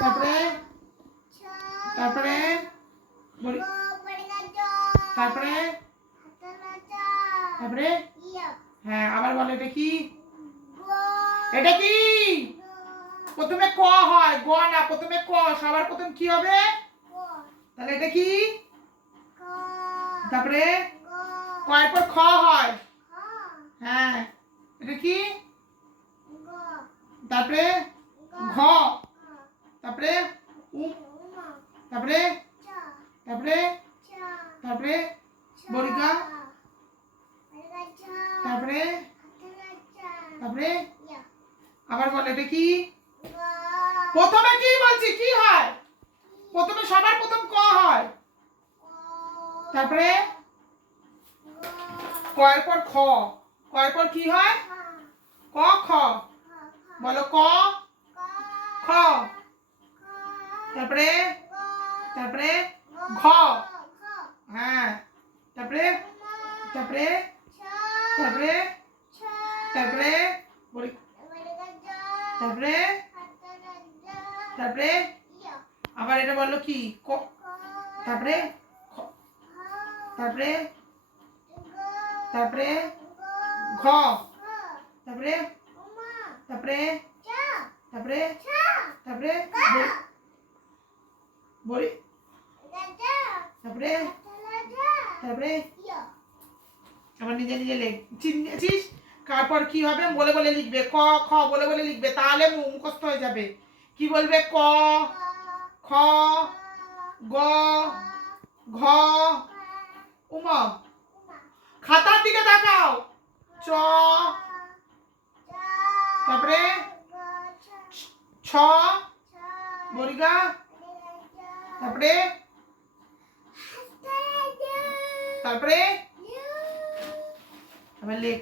তারপরে তারপরে তারপরে তারপরে হ্যাঁ আবার বলো এটা কি? এটা কি? প্রথমে ক হয়, গ না, প্রথমে ক। সবার প্রথম কি হবে? তাহলে এটা কি? তারপরে কয়ের পর খ হয়। হ্যাঁ এটা কি? তারপরে ঘ, তারপরে উ, তারপরে তারপরে তারপরে বরিকা, তারপরে তারপরে আবার বল এটা কি? প্রথমে কি বলছি কি হয়? প্রথমে সবার প্রথম ক হয়, তারপরে কয়ের পর খ, কয়ের পর কি হয়? ক খ। বলো ক খ, তারপরে তারপরে ঘ, হ্যাঁ তারপরে তারপরে তারপরে তারপরে তারপরে তারপরে আবার এটা বললো কি? ক, তারপরে তারপরে তারপরে ঘ, তারপরে তারপরে তারপরে তারপরে বলি, তারপরে তারপরে আবার নিজে নিজে লেখ। চিনেছিস কার পর কি হবে বলে বলে লিখবে, ক খ বলে বলে লিখবে, তাহলে মুখস্থ হয়ে যাবে। কি বলবে? ক খ গ ঘ। উমা খাতার দিকে তাকাও। চ, তারপরে ছ বরিগা, তারপরে তারপরে আবার লেখ।